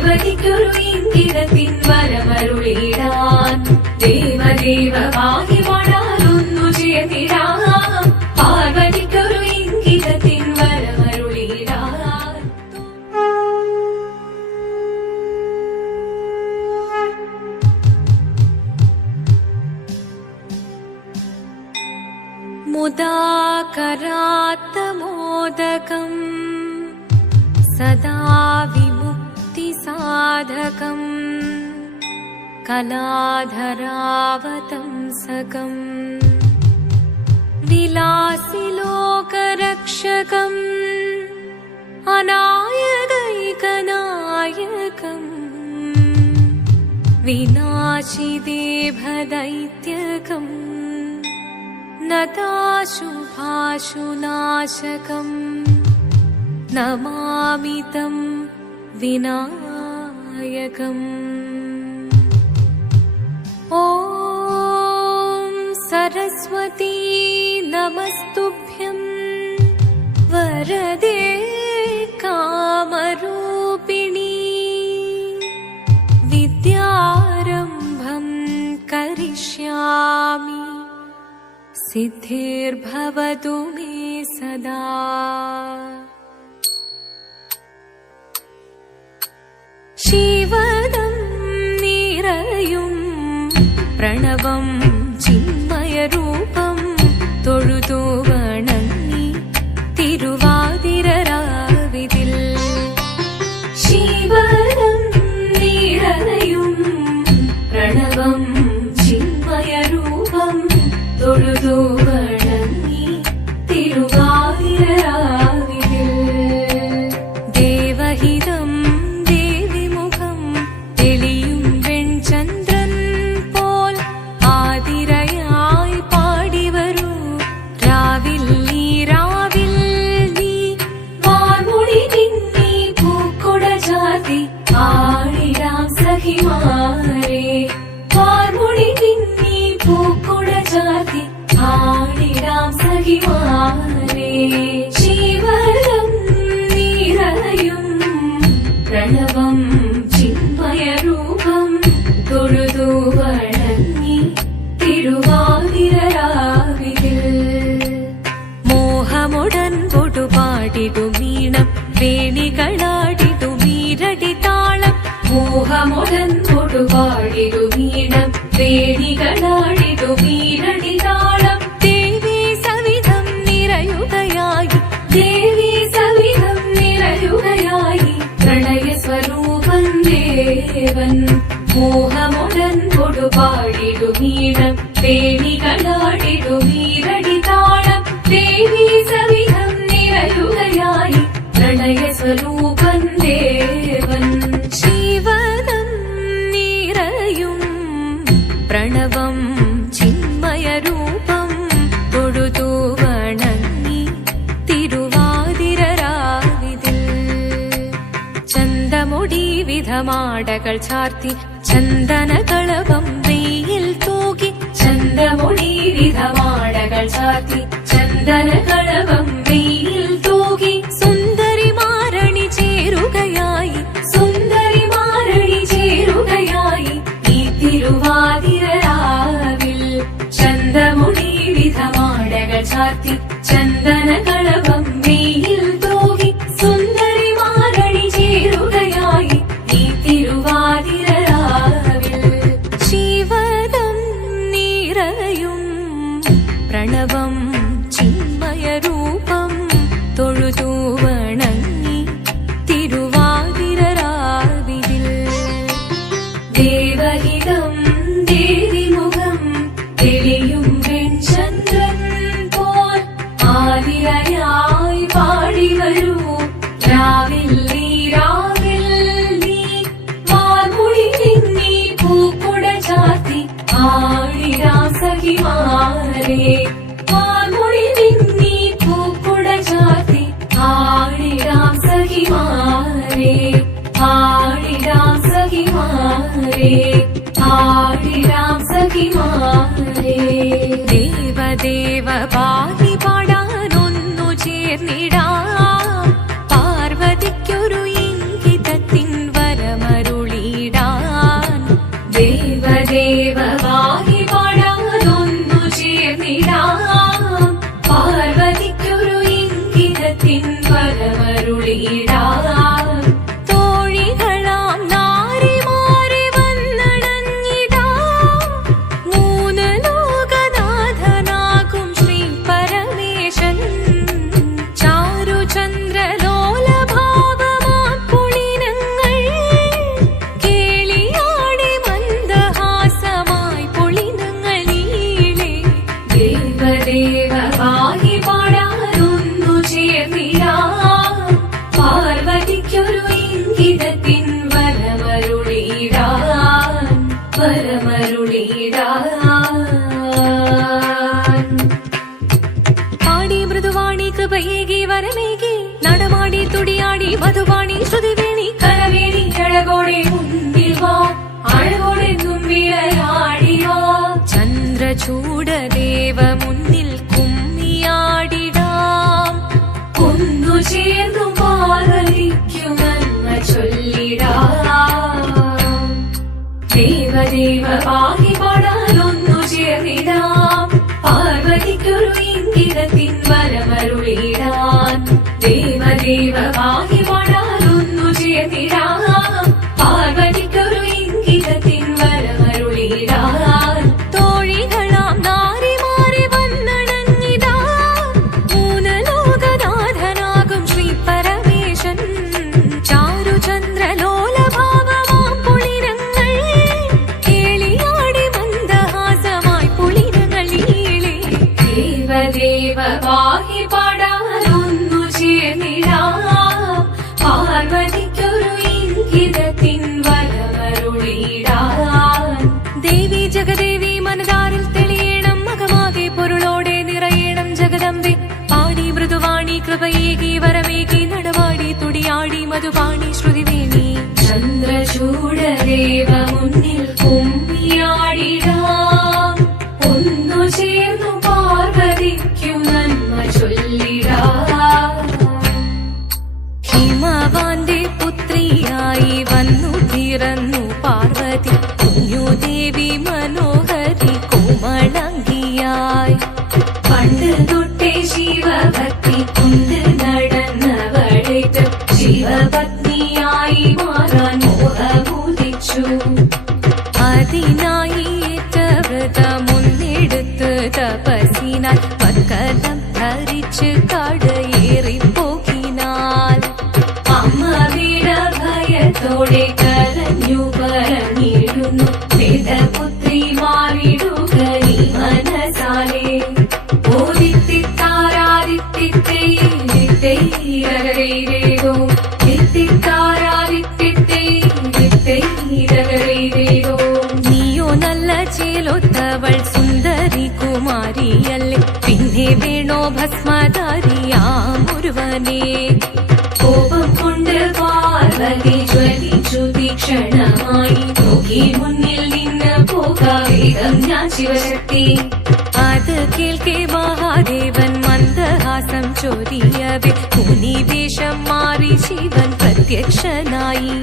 പാർവതിക്കൊരു ഇംഗിതത്തിൻ വരമരുളിടാൻ ദേവദേവ പാഹി പാടാനൊന്നു ചേർന്നിടാം പാർവതിക്കൊരു ഇംഗിതത്തിൻ വരമരുളിടാൻ. മുദാകരാത്തമോദകം സദാ വിമുക്തിസാധകം കലാധരാവതംസകം വിലാസിലോകരക്ഷകം അനായകൈകനായകം വിനാശിദേഭദൈത്യകം നതാശുഭാശുനാശകം നമാമി തം വിനായകം. ഓം സരസ്വതീ നമസ്തുഭ്യം വരദേ കാമരൂപിണീ വിദ്യാരംഭം കരിഷ്യാമി സിദ്ധിർഭവതു മേ സദാ. ശിവദം നിറയും പ്രണവം ചിന്മയരൂപം തൊഴുതു വണങ്ങി തിരുവാതിരരാവിതിൽ. ശിവദം നിറയും പ്രണവം ചിന്മയരൂപം തൊഴുതു വണങ്ങി തിരുവാതിരരാവിതിൽ. ദേവഹിതം ദേവിമുഖം തെളിയും വെൺചന്ദ്രൻ പോൽ ആതിരയായി പാടിവരൂ രാവിൽ നീ രാവിൽ നീ വാർമുടി തിന്നി പൂക്കുട ചാർത്തി ആടിടാം സഖിമാരെ വാർമുടി തിന്നി പൂക്കുട ചാർത്തി ആടിടാം സഖിമാരെ. ശിവദം നിറയും പ്രണവം ചിന്മയരൂപം തൊഴുതു വണങ്ങി തിരുവാതിരരാവിതിൽ. മോഹമുടൻ പൊടുപാടിടുമീണം വേണികളാടിടുമീരടി താളം. മോഹമുടൻ പൊടുപാടിടുമീണം വേണികളാടിടുമീരടി താളം. ദേവി സവിധം നിറയുകയായി ദേവി സവിധം നിറയുകയായി പ്രണയസ്വരൂപൻ ദേവൻ. മോഹമുടൻ കൊടുപാടിടുമീണം വേണികളാടിടുമീരടി താളം. ദേവി സവിധം നിറയുകയായി പ്രണയസ്വരൂപൻ ദേവൻ. ശിവദം നിറയും പ്രണവം ചിന്മയരൂപം തൊഴുതു വണങ്ങി തിരുവാതിരരാവിതിൽ. ചന്തമുടി വിധമാടകൾ ചാർത്തി ചന്ദനകളവം വെയിൽ തൂകി. ചന്തമുടി വിധമാടകൾ ചാർത്തി ചന്ദനകളവം വെയിൽ തൂകി. സുന്ദരിമാരണി ചേരുകയായി സുന്ദരിമാരണി ചേരുകയായി ഈ തിരുവാതിരരാവിൽ. ചന്തമുടി വിധമാടകൾ ചാർത്തി ചന്ദനകളവം വെയിൽ തൂകി. സുന്ദരിമാരണി ചേരുകയായി ഈ തിരുവാതിരരാവിൽ. ശിവദം നിറയും പ്രണവം ചിന്മയരൂപം തൊഴുതു വണങ്ങി തിരുവാതിരരാവിതിൽ. ദേവഹിതം ദേവിമുഖം തെളിയും വെൺചന്ദ്രൻ പോൽ ആതിരയായി പാടിവരൂ രാവിൽ നീ രാവിൽ നീ വാർമുടി തിന്നി പൂക്കുട ചാർത്തി ആടിടാം സഖിമാരെ വാർമുടി തിന്നി പൂക്കുട ചാർത്തി ആടിടാം സഖിമാരെ ആടിടാം സഖിമാരെ ആടിടാം സഖിമാരെ. ദേവദേവ പാഹി പാടാനൊന്നു ചേർന്നിടാം പാർവതിക്കൊരു ഇംഗിതത്തിൻ വരമ വരമേകി നടമാടി തുടിയാടി മധുവാണി ശ്രുതിവേണി കരവേണി അഴകോടെ മുന്നിൽ വാ അഴകോടെ തുമ്പിയാടി വാ ചന്ദ്രചൂഡദേവ മുന്നിൽ കുമ്മിയാടിടാം ഒന്നു ചേർന്നു പാർവതിക്കു നന്മ ചൊല്ലിടാം ദേവദേവ പാഹി പാടാനൊന്നു ചേർന്നിടാം പാർവതിക്കൊരു ഇംഗിതത്തിൻ വരമരുളിടാൻ ദേവദേവ പാഹി പാടാനൊന്നു ചേർന്നിടാം പാർവതിക്കൊരു ഇംഗിതത്തിൻ വരമരുളിടാൻ തോഴികളാം നാരിമാരെ വന്നണഞ്ഞിതാ മൂലലോകനാഥനാകും ശ്രീ പരമേശൻ ചാരുചന്ദ്രലോലഭാവമാം പുളിരങ്ങൾ കേളിയാടി മന്ദഹാസമായി പുളിരങ്ങളീളെ ദേവദേവ പാഹി പാടാനൊന്നു ചേർന്നിടാം പാർവതിക്കൊരു ഇംഗിതത്തിൻ വരമരുളിടാൻ ദേവി ജഗദേവി മനതാരിൽ തെളിയണം മകമാകെ പൊരുളോടെ നിറയണം ജഗദംബെ പാടി മൃദുവാണി കൃപയേകി വരമേകി നടവാടി തുടിയാടി മധുവാണി ശ്രുതിവേണി ചന്ദ്രചൂഡദേവ മുന്നിൽ കുമ്മിയാടിടാം ഒന്നു ചേർന്നു പാർവതിക്കു നന്മ ചൊല്ലിടാം ഹിമവാന്റെ പുത്രിയായി വന്നു പിറന്നു പാർവതി കുഞ്ഞുദേവി മനോഹരി കോമളങ്കിയായി പണ്ട് തൊട്ടേ ശിവഭക്തി കൊണ്ട് നടന്നവളേറ്റ് ശിവപത്നിയായി മാറാൻ മോഹമുദിച്ചു അതിനായി ഏറ്റ വ്രതമൊന്നെടുത്ത് തപസ്സിനാൽ പക്കലം ധരിച്ച് കടയേറിപ്പോകിനാൽ അമ്മ വീട ഭയത്തോടെ കരഞ്ഞു പറഞ്ഞിരുന്നു വേദപുത്രി മാറിടുക നീ മനസാലെ ഓദിത്തിത്താരാദിത്തിത്തേരോ നീയോ നല്ല ചേലൊത്തവൾ സുന്ദരി കുമാരിയല്ലേ പിന്നെ വേണോ ഭസ്മധാരിയാമൊരുവനെ കോപം കൊണ്ട് പാർവതി ജ്വലിച്ചു തീക്ഷണമായി നോക്കി മുന്നിൽ നിന്ന് പോകാവേഗം ഞാൻ ശിവശക്തി അത് കേൾക്കെ മഹാദേവൻ മന്ദഹാസം ചൊരിയവേ മുനിവേഷം മാറി ശിവൻ പ്രത്യക്ഷനായി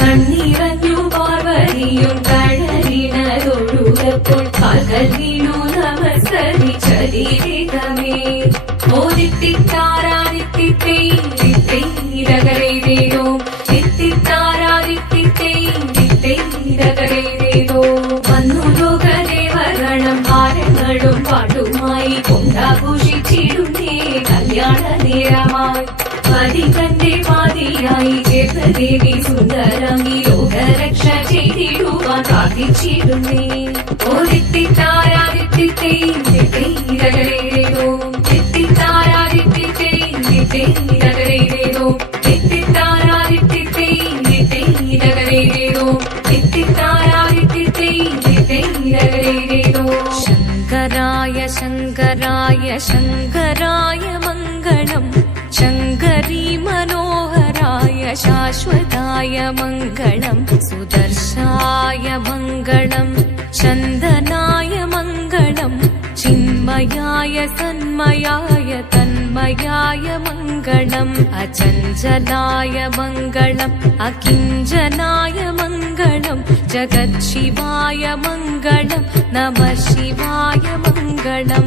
കണ്ണീറഞ്ഞു പാർവതിയും കഴലിനതൊഴുകപ്പോൾ കാൽകൾ വീണു നമസ്കരിച്ചതിരേകമേ ഓദിത്തിത്താരാദിത്തിത്തേരോ തിത്തിത്താരാദിത്തിത്തേരോ വന്നു ലോകദേവഗണം ഭാരങ്ങളും പാട്ടുമായി കൊണ്ടാഘോഷിച്ചിടുന്നേ കല്യാണ നേരമായി പതികന്റെ പാതിയായി ചേർന്നദേവി സുന്ദരങ്ങി ലോകരക്ഷ ചെയ്തിടുവാൻ പ്രാർത്ഥിച്ചിടുന്നേ ഓദിത്തിത്താരാദിത്തിത്തേരോ തിത്തിത്താരാദിത്തിത്തേരോ ശങ്കരായ ശങ്കരായ ശങ്കരായ മംഗളം ശങ്കരീ മനോഹരായ ശാശ്വതായ മംഗളം സുദർശായ മംഗളം ചന്ദനായ മംഗളം ചിന്മയായ സന്മയായ തന്മയായ മംഗളം അചഞ്ചലായ മംഗളം അകിഞ്ചനായ മംഗളം ജഗത് ശിവായ മംഗളം നമഃ ശിവായ മംഗളം